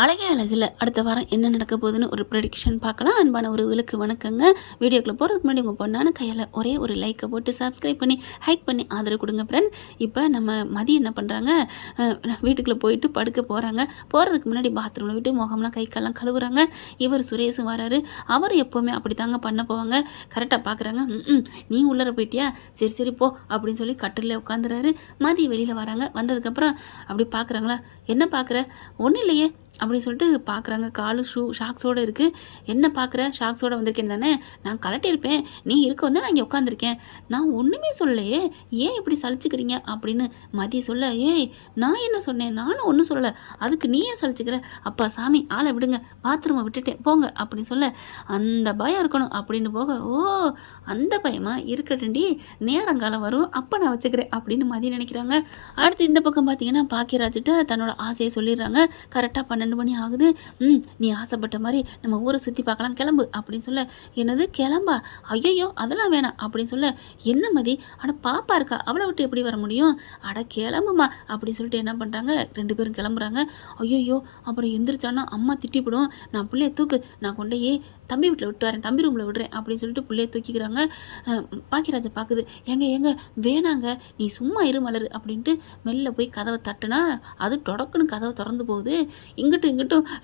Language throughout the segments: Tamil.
அழகே அழகில் அடுத்த வாரம் என்ன நடக்க போகுதுன்னு ஒரு ப்ரெடிக்ஷன் பார்க்கலாம். அன்பான உறவுகளுக்கு வணக்கங்க. வீடியோக்குள்ளே போகிறதுக்கு முன்னாடி உங்கள் பொண்ணான கையில் ஒரே ஒரு லைக்கை போட்டு சப்ஸ்கிரைப் பண்ணி ஹைக் பண்ணி ஆதரவு கொடுங்க ஃப்ரெண்ட்ஸ். இப்போ நம்ம மதியம் என்ன பண்ணுறாங்க, வீட்டுக்குள்ளே போயிட்டு படுக்க போகிறாங்க. போகிறதுக்கு முன்னாடி பாத்ரூமில் விட்டு முகம்லாம் கை கால்லாம் கழுவுறாங்க. இவர் சுரேஷும் வராரு. அவர் எப்போவுமே அப்படி தாங்க பண்ண போவாங்க. கரெக்டாக பார்க்குறாங்க. நீ உள்ளர போயிட்டியா, சரி சரி போ அப்படின்னு சொல்லி கட்டில் உட்காந்துறாரு. மதியம் வெளியில் வராங்க. வந்ததுக்கப்புறம் அப்படி பார்க்குறாங்களா, என்ன பார்க்குற, ஒன்றும் இல்லையே அப்படின்னு சொல்லிட்டு பார்க்குறாங்க. காலு ஷாக்ஸோடு இருக்குது. என்ன பார்க்குற, ஷாக்ஸோடு வந்திருக்கேன் தானே, நான் கலட்டியிருப்பேன், நீ இருக்க வந்து நான் இங்கே உட்காந்துருக்கேன், நான் ஒன்றுமே சொல்லலையே, ஏன் இப்படி சலிச்சுக்கிறீங்க அப்படின்னு மதிய சொல்ல, ஏய் நான் என்ன சொன்னேன், நானும் ஒன்றும் சொல்லலை, அதுக்கு நீ ஏன் சலிச்சுக்கிற, அப்பா சாமி ஆளை விடுங்க, பாத்ரூமை விட்டுட்டேன் போங்க அப்படின்னு சொல்ல, அந்த பயம் இருக்கணும் அப்படின்னு போக, ஓ அந்த பயமா இருக்கட்டும்டி, நேரங்காலம் வரும் அப்போ நான் வச்சுக்கிறேன் அப்படின்னு மதியம் நினைக்கிறாங்க. அடுத்து இந்த பக்கம் பார்த்தீங்கன்னா பாக்கியராஜிட்ட தன்னோட ஆசையை சொல்லிடுறாங்க. கரெக்டாக 12 மணி ஆகுது. நீ ஆசைப்பட்ட மாதிரி நம்ம ஊரை சுற்றி பார்க்கலாம், கிளம்பு அப்படின்னு சொல்ல, என்னது கிளம்பா, ஐயோ அதெல்லாம் வேணாம் அப்படின்னு சொல்ல, என்ன மதி, ஆனால் பாப்பா இருக்கா, அவளை விட்டு எப்படி வர முடியும், அட கிளம்புமா அப்படின்னு சொல்லிட்டு என்ன பண்ணுறாங்க, 2 பேரும் கிளம்புறாங்க. ஐயோ அப்புறம் எந்திரிச்சானா அம்மா திட்டிவிடும், நான் பிள்ளைய தூக்கு, நான் கொண்டையே தம்பி வீட்டில் விட்டு வரேன், தம்பி ரூமில் விடுறேன் அப்படின்னு சொல்லிட்டு பிள்ளைய தூக்கிக்கிறாங்க. பாக்கியராஜை பார்க்குது, எங்க வேணாங்க நீ சும்மா இரு மலரு அப்படின்ட்டு மெல்ல போய் கதவை தட்டுனா, அது தொடக்குன்னு கதவை திறந்து போகுது. இங்கிட்டும்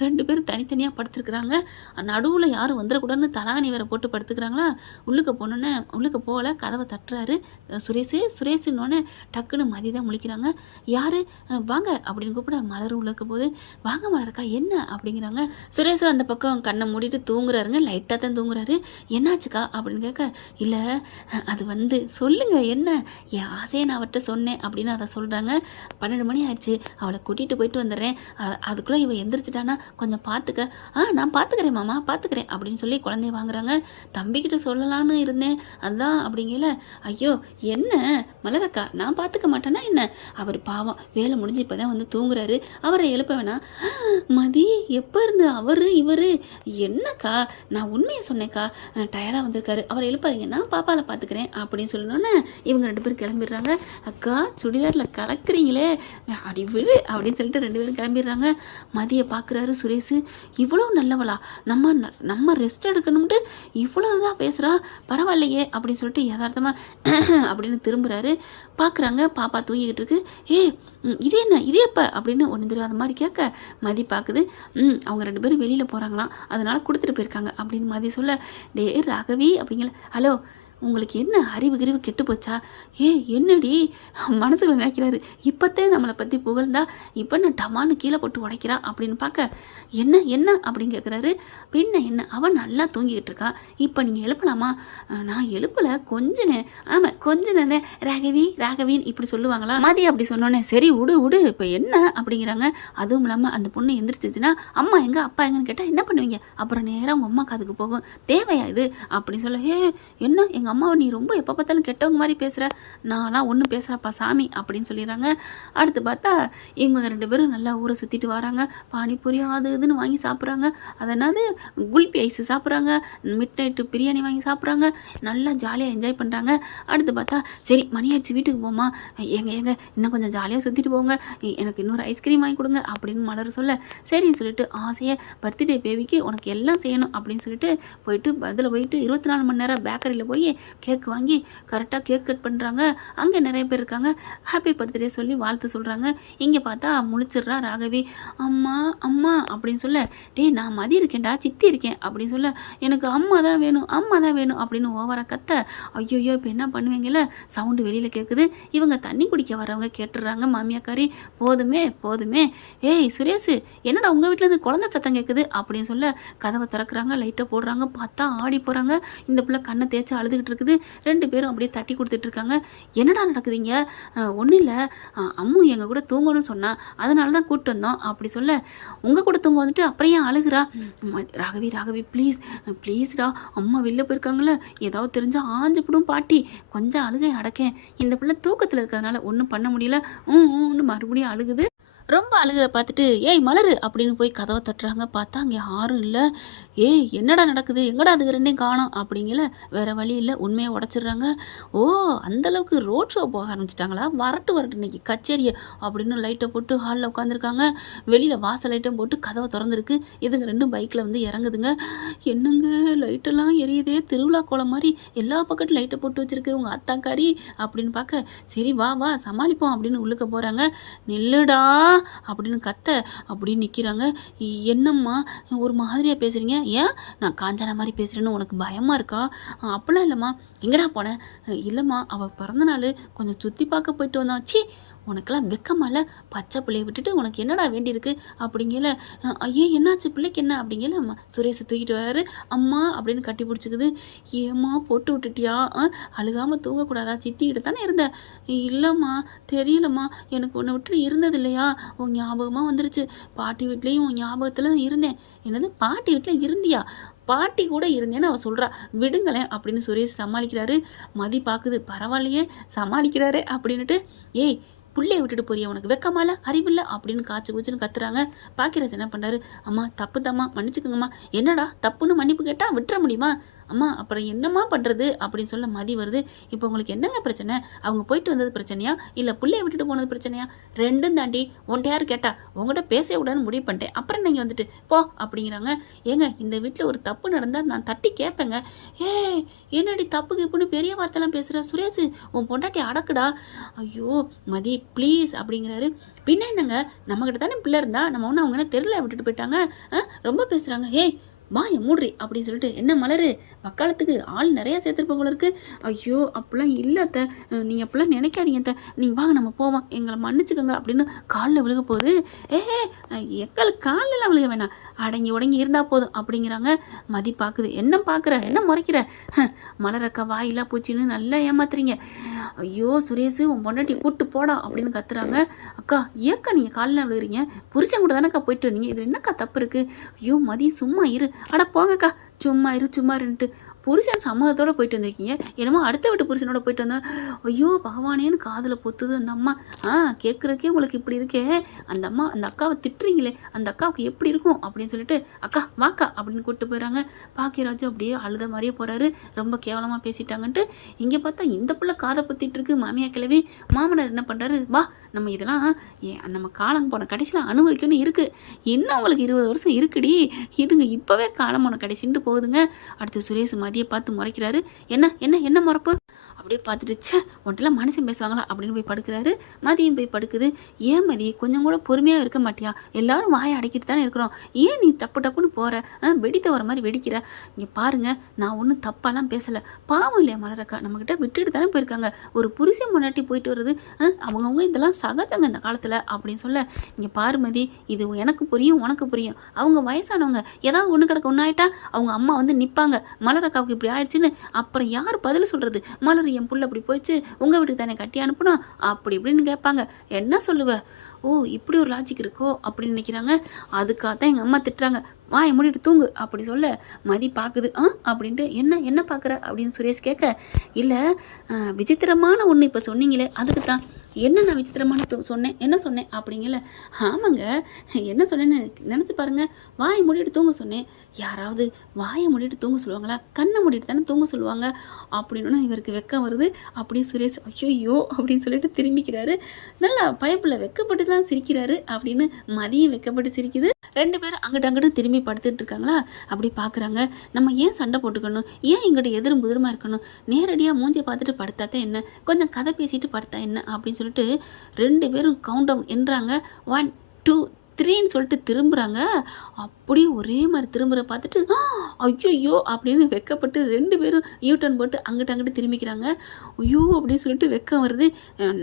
2 பேரும் தனித்தனியாக படுத்துருக்குறாங்க. நடுவில் யாரும் வந்துடக்கூடாதுன்னு தலாணி வேற போட்டு படுத்துக்கிறாங்களா. உள்ளுக்கு போகல, கதவை தட்டுறாரு சுரேஷுன்னொன்னே டக்குன்னு மதி தான் முழிக்கிறாங்க. யார் வாங்க அப்படின்னு கூப்பிட, மலரும் உள்ளக்க போது, வாங்க மலருக்கா என்ன அப்படிங்கிறாங்க. சுரேஷ் அந்த பக்கம் கண்ணை மூடிட்டு தூங்குறாருங்க, லைட்டாக தான் தூங்குறாரு. என்னாச்சுக்கா அப்படின்னு கேட்க, இல்லை அது வந்து சொல்லுங்க என்ன, என் ஆசையை நான் அவர்கிட்ட சொன்னேன் அப்படின்னு அதை சொல்கிறாங்க. 12 மணி ஆயிடுச்சு, அவளை கூட்டிகிட்டு போயிட்டு வந்துடுறேன், அதுக்குள்ளே இவ எந்திரிச்சிட்டானா கொஞ்சம் பார்த்துக்க. நான் பார்த்துக்கிறேன் மாமா பார்த்துக்கிறேன் அப்படின்னு சொல்லி குழந்தைய வாங்குறாங்க. தம்பிக்கிட்ட சொல்லலான்னு இருந்தேன் அதான் அப்படிங்கல, ஐயோ என்ன மலரக்கா நான் பார்த்துக்க மாட்டேன்னா என்ன, அவர் பாவம் வேலை முடிஞ்சு இப்போ தான் வந்து தூங்குறாரு, அவரை எழுப்ப வேணாம். மதி எப்போ இருந்து இவர் என்னக்கா, நான் உண்மையை சொன்னேக்கா, டயர்டாக வந்திருக்காரு, அவரை எழுப்பாதீங்க, நான் பாப்பாவில் பார்த்துக்கிறேன் அப்படின்னு சொல்லணுன்னே இவங்க 2 பேரும் கிளம்பிடுறாங்க. அக்கா சுடிதாரில் கலக்குறீங்களே அடி விழு அப்படின்னு சொல்லிட்டு 2 பேரும் கிளம்பிடுறாங்க. மதியை பார்க்குறாரு சுரேஷ், இவ்வளோ நல்லவளா, நம்ம ரெஸ்ட் எடுக்கணும்ட்டு இவ்வளோதான் பேசுகிறா, பரவாயில்லையே அப்படின்னு சொல்லிட்டு யதார்த்தமாக அப்படின்னு திரும்புகிறாரு. பார்க்குறாங்க பாப்பா தூங்கிக்கிட்டு இருக்கு. இது என்ன இது எப்போ அப்படின்னு ஒன்று தெரியாத மாதிரி கேட்க, மதி பார்க்குது. அவங்க 2 பேரும் வெளியில் போகிறாங்களாம், அதனால் கொடுத்துட்டு போயிருக்காங்க அப்படின்னு மதி சொல்ல, டே ராகவி அப்படிங்கல, ஹலோ உங்களுக்கு என்ன அறிவு கெட்டு போச்சா, என்னடி மனசில் நினைக்கிறாரு, இப்போத்தே நம்மளை பற்றி புகழ்ந்தா இப்போ நான் டமான்னு கீழே போட்டு உடைக்கிறா அப்படின்னு பார்க்க, என்ன அப்படின்னு கேட்குறாரு. பின்ன என்ன, அவன் நல்லா தூங்கிக்கிட்டு இருக்கா, இப்போ நீங்கள் எழுப்பலாமா, நான் எழுப்பலை கொஞ்சனேன், ஆமாம் கொஞ்சனே ராகவின்னு இப்படி சொல்லுவாங்களா. மதி அப்படி சொன்னோன்னே, சரி விடு இப்போ என்ன அப்படிங்கிறாங்க. அதுவும் இல்லாமல் அந்த பொண்ணு எந்திரிச்சிச்சுன்னா அம்மா எங்க அப்பா எங்கன்னு கேட்டால் என்ன பண்ணுவீங்க, அப்புறம் நேராக உங்கள் அம்மா காதுக்கு போகும், தேவையா இது அப்படின்னு சொல்ல, என்ன எங்கள் அம்மாவை நீ ரொம்ப எப்போ பார்த்தாலும் கெட்டவங்க மாதிரி பேசுகிற, நான்லாம் ஒன்றும் பேசுகிறப்பா சாமி அப்படின்னு சொல்லிடுறாங்க. அடுத்து பார்த்தா இவங்க 2 பேரும் நல்லா ஊரை சுற்றிட்டு வராங்க. பானிபூரி அது இதுன்னு வாங்கி சாப்பிட்றாங்க. அதனால குல்பி ஐஸ் சாப்பிட்றாங்க, மிட் நைட்டு பிரியாணி வாங்கி சாப்பிட்றாங்க, நல்லா ஜாலியாக என்ஜாய் பண்ணுறாங்க. அடுத்து பார்த்தா சரி மணி ஆயிடுச்சு வீட்டுக்கு போமா, எங்க இன்னும் கொஞ்சம் ஜாலியாக சுற்றிட்டு போங்க, எனக்கு இன்னொரு ஐஸ்கிரீம் வாங்கி கொடுங்க அப்படின்னு மலர் சொல்ல, சரின்னு சொல்லிட்டு ஆசையை பர்த்டே பேபிக்கு உனக்கு எல்லாம் செய்யணும் அப்படின்னு சொல்லிட்டு அதில் போயிட்டு 24 மணி நேரம் பேக்கரியில் போய் கேக் வாங்கி கரெக்டாக கேக் கட் பண்ணுறாங்க. அங்கே நிறைய பேர் இருக்காங்க, ஹாப்பி பர்த்டே சொல்லி வாழ்த்து சொல்கிறாங்க. இங்கே பார்த்தா முழிச்சிடுறா ராகவி, அம்மா அப்படின்னு சொல்ல, நான் மதி இருக்கேன்டா, சித்தி இருக்கேன் அப்படின்னு சொல்ல, எனக்கு அம்மா தான் வேணும் அப்படின்னு ஓவராக கத்த, ஐயோ இப்போ என்ன பண்ணுவீங்கல்ல, சவுண்டு வெளியில் கேட்குது. இவங்க தண்ணி குடிக்க வரவங்க கேட்டுடுறாங்க. மாமியாக்காரி, போதுமே சுரேஷ் என்னடா உங்கள் வீட்டிலேருந்து குழந்தை சத்தம் கேட்குது அப்படின்னு சொல்ல, கதவை திறக்கிறாங்க, லைட்டை போடுறாங்க. பார்த்தா ஆடி போகிறாங்க. இந்த பிள்ளை கண்ணை தேய்ச்சி அழுதுகிட்டு இருக்குது. 2 பேரும் அப்படியே தட்டி கொடுத்துட்டு இருக்காங்க. என்னடா நடக்குதுங்க, ஒன்றும் இல்லை, அம்மு எங்கள் கூட தூங்கணும்னு சொன்னா, அதனால தான் கூப்பிட்டு வந்தோம் அப்படி சொல்ல, உங்கள் கூட தூங்க வந்துட்டு அப்புறம் ஏன் அழுகுறா, ராகவி ப்ளீஸ்டா, அம்மா வெளில போயிருக்காங்களே, ஏதாவது தெரிஞ்சால் ஆஞ்சுப்படும் பாட்டி, கொஞ்சம் அழுகை அடக்கேன், இந்த பிள்ளை தூக்கத்தில் இருக்கிறதுனால ஒன்றும் பண்ண முடியல, மறுபடியும் அழுகுது. ரொம்ப அழுகிறத பார்த்துட்டு ஏய் மலரு அப்படின்னு போய் கதவை தட்டுறாங்க. பார்த்தா அங்கே யாரும் இல்லை. ஏய் என்னடா நடக்குது, எங்கடா அது ரெண்டையும் காணோம் அப்படிங்கல. வேற வழி இல்லை, உண்மையை உடச்சிடுறாங்க. ஓ அந்தளவுக்கு ரோட் ஷோ போக ஆரம்பிச்சிட்டாங்களா, வரட்டு வரட்டு இன்னைக்கு கச்சேரியை அப்படின்னு லைட்டை போட்டு ஹாலில் உட்காந்துருக்காங்க. வெளியில் வாசல் லைட்டும் போட்டு கதவை திறந்துருக்கு. இதுங்க ரெண்டும் பைக்கில் வந்து இறங்குதுங்க. என்னங்க லைட்டெல்லாம் எரியுதே, திருவிழா கோலம் மாதிரி எல்லா பக்கத்தும் லைட்டை போட்டு வச்சிருக்கு உங்கள் அத்தாக்காரி அப்படின்னு பார்க்க, சரி வா வா சமாளிப்போம் அப்படின்னு உள்ளுக்க போகிறாங்க. நில்லுடா அப்படின்னு கத்த அப்படின்னு நிற்கிறாங்க. என்னம்மா ஒரு மாதிரியாக பேசுகிறீங்க, ஏன் நான் காஞ்சனா மாதிரி பேசுகிறேன்னு உனக்கு பயமாக இருக்கா? அப்படிலாம் இல்லைம்மா. எங்கடா போனேன்? இல்லைம்மா அவள் பிறந்த நாள் கொஞ்சம் சுற்றி பார்க்க போயிட்டு வந்தான். சி உனக்கெல்லாம் வெக்கமால, பச்சை பிள்ளைய விட்டுட்டு உனக்கு என்னடா வேண்டியிருக்கு அப்படிங்கல. ஐயே என்னாச்சு பிள்ளைக்கு என்ன அப்படிங்கல. அம்மா சுரேஷை தூக்கிட்டு வராரு. அம்மா அப்படின்னு கட்டி பிடிச்சிக்குது. ஏம்மா போட்டு விட்டுட்டியா, அழுகாமல் தூங்கக்கூடாதா, சித்திக்கிட்ட தானே இருந்த? இல்லைம்மா தெரியலம்மா, எனக்கு உன்னை விட்டு இருந்தது இல்லையா, உன் ஞாபகமாக வந்துருச்சு. பாட்டி வீட்லேயும் உன் ஞாபகத்தில் தான் இருந்தேன். என்னது பாட்டி வீட்டில் இருந்தியா? பாட்டி கூட இருந்தேன்னு அவள் சொல்கிறா, விடுங்களேன் அப்படின்னு சுரேஷ் சமாளிக்கிறாரு. மதி பார்க்குது, பரவாயில்லையே சமாளிக்கிறாரு அப்படின்னுட்டு. ஏய் புள்ளைய விட்டுட்டு போறிய, உனக்கு வெக்கமால அறிவில்லை அப்படின்னு காய்ச்சி கூச்சுன்னு கத்துறாங்க. பாக்கியராஜ் என்ன பண்ணுறாரு, அம்மா தப்பு தம்மா மன்னிச்சுக்கோங்கம்மா. என்னடா தப்புன்னு மன்னிப்பு கேட்டால் விட்டுற முடியுமா? அம்மா அப்புறம் என்னம்மா பண்ணுறது அப்படின்னு சொல்ல மதி வருது. இப்போ உங்களுக்கு என்னங்க பிரச்சனை? அவங்க போயிட்டு வந்தது பிரச்சனையா, இல்லை பிள்ளைய விட்டுட்டு போனது பிரச்சனையா? ரெண்டும் தாண்டி உன்ட்ட யார் கேட்டா, உங்கள்கிட்ட பேச விடாதுன்னு முடிவு பண்ணிட்டேன், அப்புறம் நீங்கள் வந்துட்டு போ அப்படிங்கிறாங்க. ஏங்க இந்த வீட்டில் ஒரு தப்பு நடந்தால் நான் தட்டி கேட்பேங்க. என்னடி தப்புக்கு இப்படின்னு பெரிய வார்த்தைலாம் பேசுகிற சுரேஷ், உன் பொண்டாட்டி அடக்குடா. ஐயோ மதி ப்ளீஸ் அப்படிங்கிறாரு. பின்ன என்னங்க நம்மக்கிட்ட தானே பிள்ளை இருந்தா, நம்ம ஒன்று அவங்க என்ன தெருவில் விட்டுட்டு போயிட்டாங்க, ரொம்ப பேசுகிறாங்க. வாய மூடுறி அப்படின்னு சொல்லிட்டு, என்ன மலரு வக்காலத்துக்கு ஆள் நிறையா சேர்த்துருப்ப போல இருக்கு. ஐயோ அப்படிலாம் இல்லை அத்தை, நீங்கள் அப்படிலாம் நினைக்காதீங்க அத்தை, நீங்கள் வாங்க நம்ம போவோம், எங்களை மன்னிச்சுக்கோங்க அப்படின்னு காலில் விழுக போகுது. எங்களுக்கு காலிலெலாம் விழுக வேணாம், அடங்கி உடங்கி இருந்தால் போதும் அப்படிங்கிறாங்க. மதி பார்க்குது, என்ன பார்க்குற, என்ன முறைக்கிற, மலரக்கா வாயிலா பூச்சின்னு நல்லா ஏமாத்துறீங்க. ஐயோ சுரேஷ் உன் பொண்டாட்டி கூட்டு போடா அப்படின்னு கத்துறாங்க. அக்கா ஏக்கா நீங்கள் காலில் விழுகிறீங்க, புருஷன் கூட தானேக்கா போயிட்டு வந்தீங்க, இது என்னக்கா தப்பு இருக்குது? ஐயோ மதி சும்மா இரு, அட போங்கக்கா சும்மா இருன்ட்டு புருஷன் சம்மதத்தோடு போயிட்டு வந்திருக்கீங்க, என்னமோ அடுத்த வீட்டு புருஷனோட போயிட்டு வந்தேன். ஐயோ பகவானேன்னு காதில் பொத்துது அந்த அம்மா. கேட்குறக்கே உங்களுக்கு இப்படி இருக்கே, அந்த அம்மா அந்த அக்காவை திட்டுறீங்களே, அந்த அக்காவுக்கு எப்படி இருக்கும் அப்படின்னு சொல்லிட்டு, அக்கா வாக்கா அப்படின்னு கூப்பிட்டு போயிடறாங்க. பாக்கியராஜு அப்படியே அழுத மாதிரியே போகிறாரு, ரொம்ப கேவலமாக பேசிட்டாங்கன்ட்டு. இங்கே பார்த்தா இந்த பிள்ளை காதை பொத்திட்டு இருக்கு மாமியா கிழவி. மாமனார் என்ன பண்ணுறாரு, வா நம்ம இதெல்லாம் நம்ம காலம் போன கடைசியில் அனுபவிக்கணும்னு இருக்குது, இன்னும் அவங்களுக்கு 20 வருஷம் இருக்குடி, இதுங்க இப்போவே காலம் போன கடைசின்ட்டு போகுதுங்க. அடுத்து சுரேஷ் மதியை பார்த்து முறைக்கிறாரு. என்ன என்ன என்ன முறப்பு அப்படியே பார்த்துட்டு, உன்ட்டெல்லாம் மனுஷன் பேசுவாங்களா அப்படின்னு போய் படுக்கிறாரு. மதியம் போய் படுக்குது. ஏன் மதி கொஞ்சம் கூட பொறுமையாக இருக்க மாட்டியா, எல்லாரும் வாயை அடக்கிட்டு தானே இருக்கிறோம், ஏன் நீ டப்புன்னு போகிற, வெடித்த வர மாதிரி வெடிக்கிற? இங்கே பாருங்க நான் ஒன்றும் தப்பாலாம் பேசலை, பாவம் இல்லையா மலரக்கா, நம்மக்கிட்ட விட்டுட்டு தானே போயிருக்காங்க, ஒரு புருஷன் முன்னாடி போயிட்டு வருது, அவங்கவுங்க இதெல்லாம் சகஜங்க இந்த காலத்தில் அப்படின்னு சொல்ல, இங்கே பாரு மதி இது எனக்கு புரியும் உனக்கு புரியும், அவங்க வயசானவங்க, ஏதாவது ஒன்று கிடக்க ஒன்றாயிட்டா அவங்க அம்மா வந்து நிற்பாங்க, மலரக்காவுக்கு இப்படி ஆயிடுச்சுன்னு அப்புறம் யார் பதில் சொல்கிறது, மலர் என் புள்ள அப்படி போயிடுச்சு உங்கள் வீட்டுக்கு தானே கட்டி அனுப்பணும் அப்படி இப்படின்னு கேட்பாங்க, என்ன சொல்லுவ? ஓ இப்படி ஒரு லாஜிக் இருக்கோ அப்படின்னு நினைக்கிறாங்க. அதுக்காகத்தான் எங்கள் அம்மா திட்டுறாங்க, வாயை மூடிட்டு தூங்கு அப்படி சொல்ல மதி பார்க்குது. அப்படின்ட்டு என்ன என்ன பார்க்குற அப்படின்னு சுரேஷ் கேட்க, இல்லை விசித்திரமான ஒன்று இப்போ சொன்னீங்களே அதுக்கு தான். என்ன நான் விசித்திரமான சொன்னேன், என்ன சொன்னேன் அப்படிங்கல. ஆமாங்க என்ன சொன்னேன்னு நினச்சி பாருங்கள், வாயை மூடிட்டு தூங்க சொன்னேன். யாராவது வாயை மூடிட்டு தூங்க சொல்லுவாங்களா, கண்ணை மூடிட்டு தானே தூங்க சொல்லுவாங்க அப்படின்னு இவருக்கு வெக்கம் வருது. அப்படின்னு சுரேஷ் ஐயோ அப்படின்னு சொல்லிட்டு திரும்பிக்கிறாரு. நல்லா பயப்பில் வெக்கப்பட்டு தான் சிரிக்கிறாரு அப்படின்னு மதியம் வெக்கப்பட்டு சிரிக்குது. ரெண்டு பேரும் அங்கிட்ட திரும்பி படுத்துட்டு இருக்காங்களா, அப்படி பார்க்குறாங்க. நம்ம ஏன் சண்டை போட்டுக்கணும், ஏன் எங்கிட்ட எதிரும் புதிரமாக இருக்கணும், நேரடியாக மூஞ்சியை பார்த்துட்டு படுத்தாதான் என்ன, கொஞ்சம் கதை பேசிட்டு படுத்தா என்ன அப்படின்னு சொல்லிட்டு ரெண்டு பேரும் கவுண்ட் டவுன் என்றாங்க. 1 2 3ன்னு சொல்லிட்டு திரும்புகிறாங்க. அப்படியே ஒரே மாதிரி திரும்புகிற பார்த்துட்டு ஐயோ அப்படின்னு வெக்கப்பட்டு ரெண்டு பேரும் யூட்டர்ன் போட்டு அங்கிட்டு திரும்பிக்கிறாங்க. ஐயோ அப்படின்னு சொல்லிட்டு வெக்கம் வருது.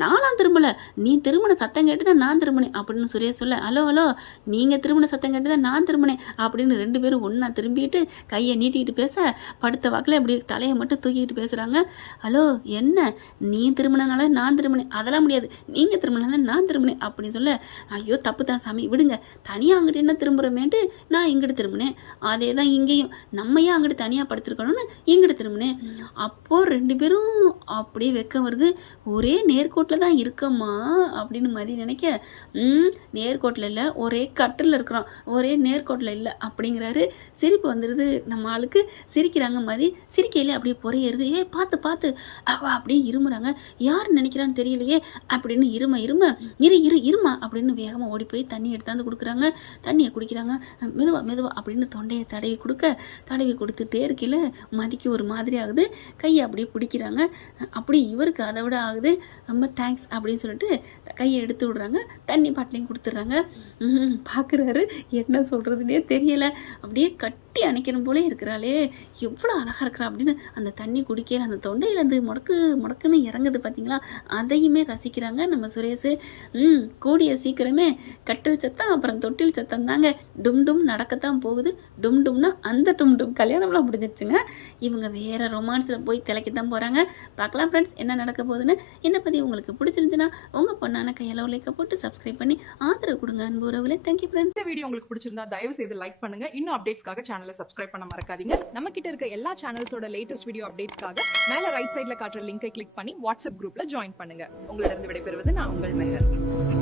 நானும் திரும்பலை, நீ திரும்பின சத்தம் கேட்டு தான் நான் திரும்பினேன் அப்படின்னு சுரேஷ் சொல்ல, ஹலோ நீங்கள் திரும்பின சத்தம் கேட்டு தான் நான் திரும்பினேன் அப்படின்னு ரெண்டு பேரும் ஒன்றா திரும்பிக்கிட்டு கையை நீட்டிக்கிட்டு பேச, படுத்த வாக்கில் அப்படி தலையை மட்டும் தூக்கிக்கிட்டு பேசுகிறாங்க. ஹலோ என்ன நீ திரும்பினால நான் திரும்பினேன், அதெல்லாம் முடியாது, நீங்கள் திரும்பினால நான் திரும்பினேன் அப்படின்னு சொல்ல, ஐயோ தப்பு தான் சாமி விடு விடுங்க, தனியாக அங்கிட்டு என்ன திரும்புகிறமேன்ட்டு நான் இங்கிட்டு திரும்பினேன். அதே தான் இங்கேயும், நம்ம ஏன் அங்கிட்டு தனியாக படுத்துருக்கணும்னு இங்கிட்டு திரும்பினேன். அப்போது 2 பேரும் அப்படியே வெக்கம் வருது. ஒரே நேர்கோட்டில் தான் இருக்கம்மா அப்படின்னு மதி நினைக்க, நேர்கோட்டில் இல்லை, ஒரே கட்டில் இருக்கிறோம், ஒரே நேர்கோட்டில் இல்லை அப்படிங்கிறாரு. சிரிப்பு வந்துடுது நம்ம ஆளுக்கு. சிரிக்கிறாங்க மதி. சிரிக்கையில் அப்படியே பொறையேறுது. பார்த்து பார்த்து அப்படியே இருமுறாங்க. யார் நினைக்கிறான்னு தெரியலையே அப்படின்னு இருமா அப்படின்னு வேகமாக ஓடி போய் தண்ணி எடுத்தாந்து கொடுக்குறாங்க. தண்ணியை குடிக்கிறாங்க. மெதுவா அப்படின்னு தொண்டையை தடவி கொடுத்துட்டே இருக்கையில் மதிக்கு ஒரு மாதிரி ஆகுது. கையை அப்படியே பிடிக்கிறாங்க. அப்படி இவருக்கு அதை விட ஆகுது. ரொம்ப தேங்க்ஸ் அப்படின்னு சொல்லிட்டு கையை எடுத்து விடுறாங்க. தண்ணி பாட்டிலையும் கொடுத்துட்றாங்க. பார்க்குறாரு, என்ன சொல்கிறதுனே தெரியலை. அப்படியே கட்டி அணைக்கணும் போலே இருக்கிறாளே, எவ்வளோ அழகாக இருக்கிறா அப்படின்னு அந்த தண்ணி குடிக்க அந்த தொண்டையிலேருந்து முடக்குன்னு இறங்குது பார்த்தீங்களா. அதையுமே ரசிக்கிறாங்க நம்ம சுரேஷ். கூடிய சீக்கிரமே கட்டில் சத்தம் அப்புறம் தொட்டில் சத்தம் தாங்க. டும் நடக்கத்தான் போகுது. டும்னா அந்த டும் கல்யாணம்லாம் முடிஞ்சிருச்சுங்க. இவங்க வேறு ரொமான்ஸில் போய் திளைக்கத்தான் போகிறாங்க. பார்க்கலாம் ஃப்ரெண்ட்ஸ் என்ன நடக்க போகுதுன்னு. இந்த பதிவு உங்களுக்கு பிடிச்சிருந்துச்சுன்னா உங்கள் பொண்ணான கையில் லைக்கை போட்டு சப்ஸ்கிரைப் பண்ணி ஆதரவு கொடுங்க அன்பு உறவுகளே. Thank you friends. இந்த வீடியோ உங்களுக்கு பிடிச்சிருந்தா தயவு செய்து லைக் பண்ணுங்க. இன்னும் அப்டேட்ஸ்க்காக சேனலை சப்ஸ்கிரைப் பண்ண மறக்காதீங்க. நம்ம கிட்ட இருக்க எல்லா சேனல்ஸோட லேட்டஸ்ட் வீடியோ அப்டேட்ஸ்க்காக மேல ரைட் சைடுல காட்டுற லிங்கை கிளிக் பண்ணி வாட்ஸ்அப் குரூப்ல ஜாயின் பண்ணுங்க. உங்களிடம் விடைபெறுவது நான் உங்கள் மெஹர்.